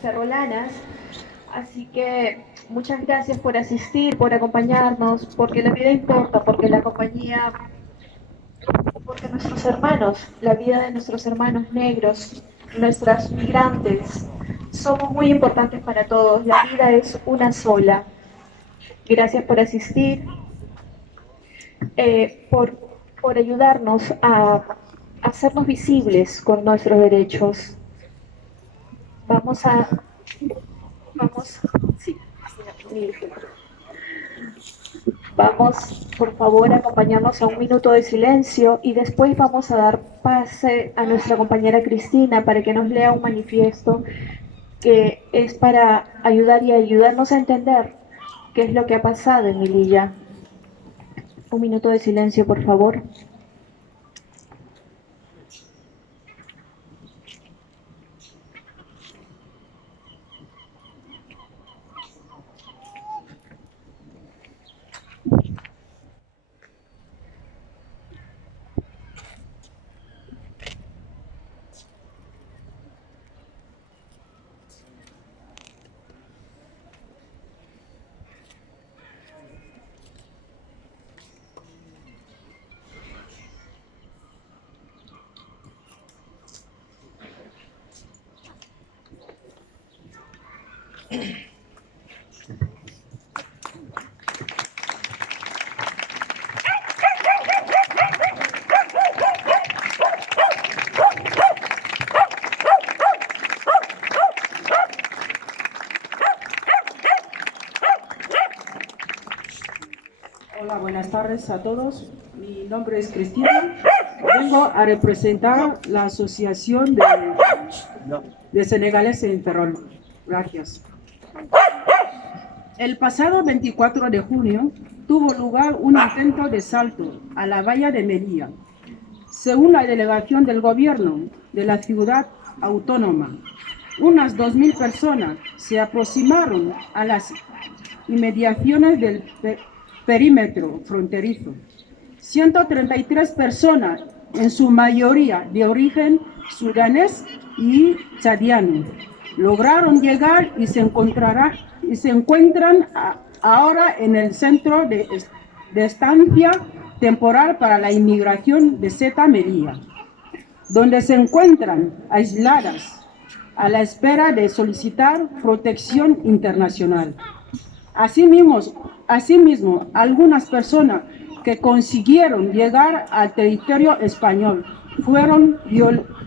Ferrolanas, así que muchas gracias por asistir, por acompañarnos, porque la vida importa, porque la compañía, porque nuestros hermanos, la vida de nuestros hermanos negros, nuestras migrantes, somos muy importantes para todos, la vida es una sola. Gracias por asistir, eh, por, por ayudarnos a hacernos visibles con nuestros derechos. Vamos a, vamos, sí, vamos, por favor, a acompañarnos a un minuto de silencio y después vamos a dar pase a nuestra compañera Cristina para que nos lea un manifiesto que es para ayudar y ayudarnos a entender qué es lo que ha pasado en Melilla. Un minuto de silencio, por favor. Hola, buenas tardes a todos. Mi nombre es Cristina. Vengo a representar la Asociación de Senegales en Ferrol. Gracias. El pasado 24 de junio tuvo lugar un intento de salto a la valla de Melilla. Según la delegación del gobierno de la ciudad autónoma, unas 2.000 personas se aproximaron a las inmediaciones del perímetro fronterizo. 133 personas, en su mayoría de origen sudanés y chadiano, lograron llegar y se encuentran ahora en el centro de estancia temporal para la inmigración de Ceuta Melilla, donde se encuentran aisladas a la espera de solicitar protección internacional. Asimismo, algunas personas que consiguieron llegar al territorio español fueron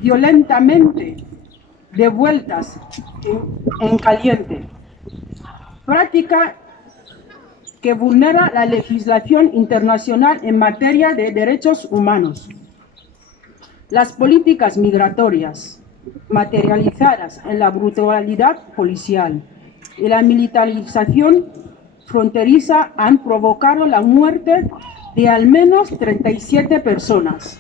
violentamente devueltas en caliente, práctica que vulnera la legislación internacional en materia de derechos humanos. Las políticas migratorias materializadas en la brutalidad policial y la militarización fronteriza han provocado la muerte de al menos 37 personas,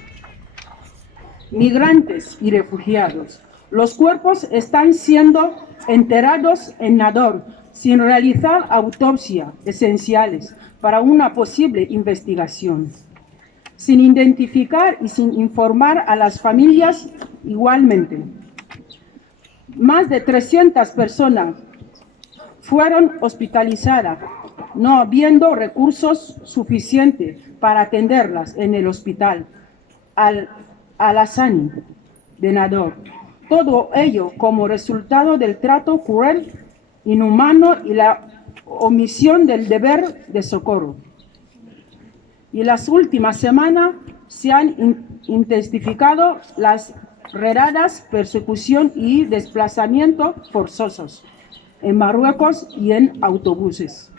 migrantes y refugiados. Los cuerpos están siendo enterrados en Nador sin realizar autopsias esenciales para una posible investigación, sin identificar y sin informar a las familias igualmente. Más de 300 personas fueron hospitalizadas, no habiendo recursos suficientes para atenderlas en el hospital Al-Hassani de Nador. Todo ello como resultado del trato cruel, inhumano y la omisión del deber de socorro. Y las últimas semanas se han intensificado las redadas, persecución y desplazamiento forzosos en Marruecos y en autobuses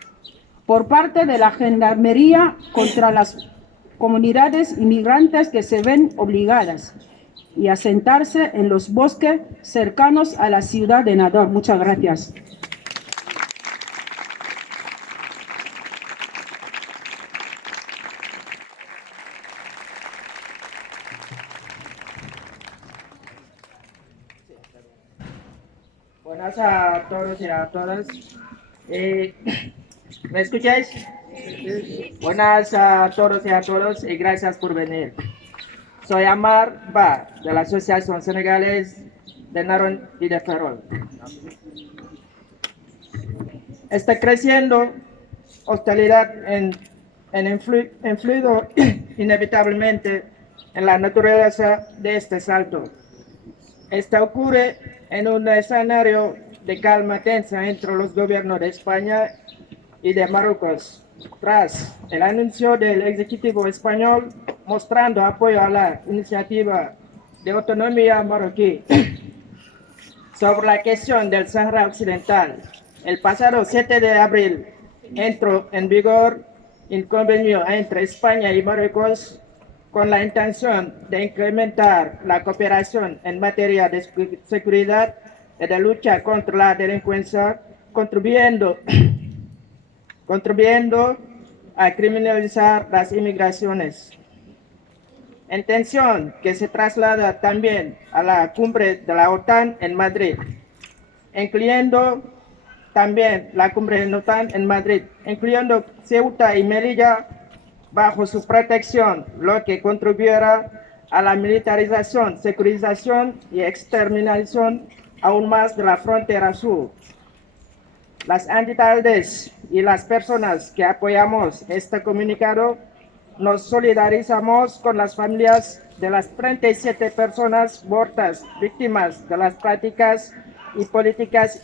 por parte de la Gendarmería contra las comunidades inmigrantes que se ven obligadas y a asentarse en los bosques cercanos a la ciudad de Nador. Muchas gracias. Buenas a todos y a todas. ¿Me escucháis? Buenas a todos y a todos y gracias por venir. Soy Amar Ba, de la Asociación Senegales de Narón y de Ferrol. Está creciendo hostilidad influido inevitablemente en la naturaleza de este salto. Esto ocurre en un escenario de calma tensa entre los gobiernos de España y de Marruecos, tras el anuncio del Ejecutivo español mostrando apoyo a la iniciativa de autonomía marroquí sobre la cuestión del Sahara Occidental. El pasado 7 de abril entró en vigor un convenio entre España y Marruecos con la intención de incrementar la cooperación en materia de seguridad y de lucha contra la delincuencia, contribuyendo a criminalizar las inmigraciones. Intención que se traslada también a la cumbre de la OTAN en Madrid, incluyendo también la cumbre de la OTAN en Madrid, incluyendo Ceuta y Melilla bajo su protección, lo que contribuirá a la militarización, securización y exterminación aún más de la frontera sur. Las entidades y las personas que apoyamos este comunicado nos solidarizamos con las familias de las 37 personas muertas, víctimas de las prácticas y políticas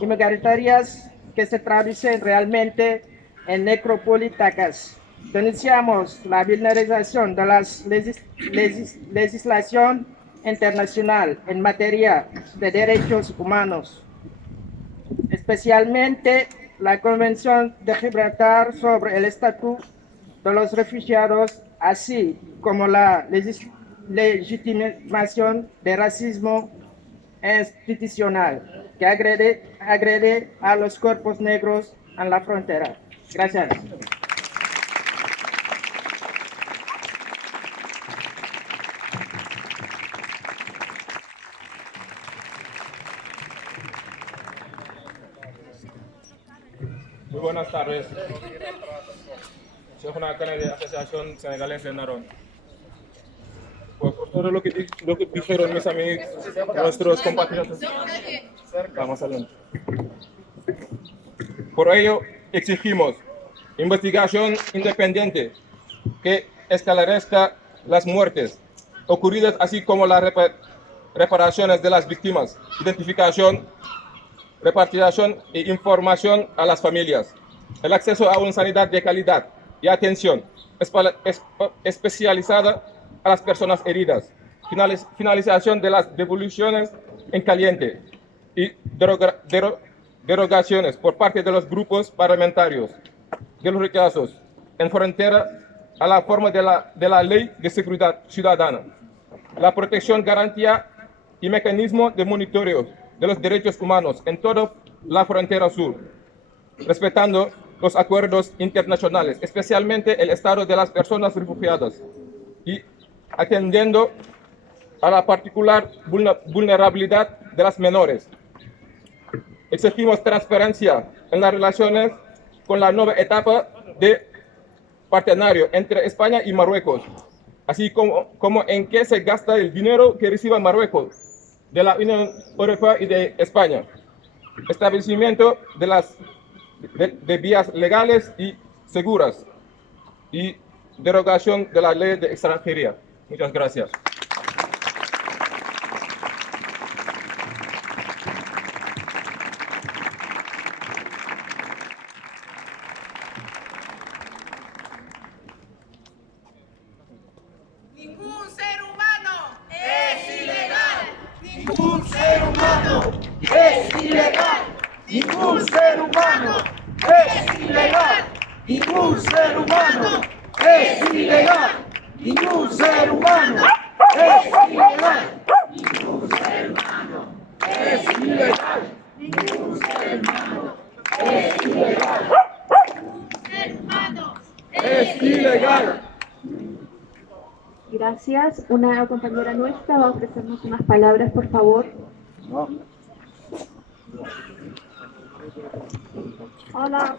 imigratorias que se traducen realmente en necropolíticas. Denunciamos la vulneración de la legislación internacional en materia de derechos humanos, especialmente la Convención de Gibraltar sobre el Estatuto de los Refugiados, así como la legitimación del racismo institucional que agrede a los cuerpos negros en la frontera. Gracias. Muy buenas tardes. Soy una cadena de Asociación Senegalesa de Narón. Pues por todo lo que dijeron mis amigos, nuestros compatriotas, vamos adelante. Por ello, exigimos investigación independiente que esclarezca las muertes ocurridas, así como las reparaciones de las víctimas, identificación, repartición e información a las familias, el acceso a una sanidad de calidad y atención especializada a las personas heridas, finalización de las devoluciones en caliente y derogaciones por parte de los grupos parlamentarios de los rechazos en frontera a la forma de la Ley de Seguridad Ciudadana, la protección, garantía y mecanismo de monitoreo de los derechos humanos en toda la frontera sur, respetando los acuerdos internacionales, especialmente el estado de las personas refugiadas, y atendiendo a la particular vulnerabilidad de las menores. Exigimos transparencia en las relaciones con la nueva etapa de partenario entre España y Marruecos, así como en qué se gasta el dinero que recibe Marruecos de la Unión Europea y de España. Establecimiento de vías legales y seguras y derogación de la ley de extranjería. Muchas gracias. Ningún ser humano es ilegal. Ningún ser humano es ilegal. Ningún ser humano es ilegal. Ningún ser humano es ilegal. Ningún ser humano es ilegal. Ningún ser humano es ilegal. Ningún ser humano es ilegal. Ningún ser humano es ilegal. Gracias. Una compañera nuestra va a ofrecernos unas palabras, por favor. Hola.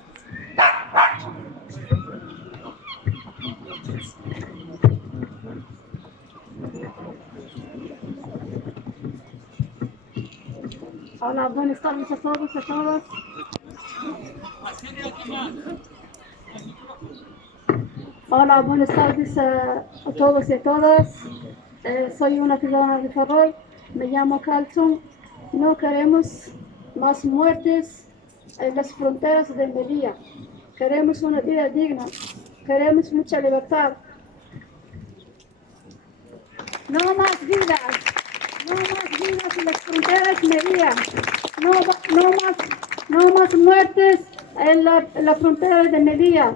Hola, buenas tardes a todos y a todas. Hola, buenas tardes a todos y a todas. Soy una ciudadana de Ferrol, me llamo Carlson. No queremos más muertes en las fronteras de Melilla. Queremos una vida digna, queremos mucha libertad. No más vidas en las fronteras de Melilla. No más muertes en la frontera de Melilla.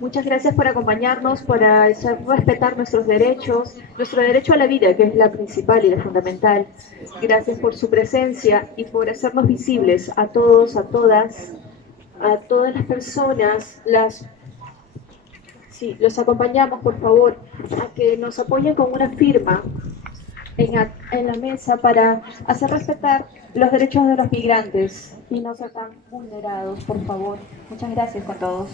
Muchas gracias por acompañarnos, por respetar nuestros derechos, nuestro derecho a la vida, que es la principal y la fundamental. Gracias por su presencia y por hacernos visibles a todos, a todas las personas. Sí, los acompañamos, por favor, a que nos apoyen con una firma en la mesa para hacer respetar los derechos de los migrantes y no ser tan vulnerados, por favor. Muchas gracias a todos.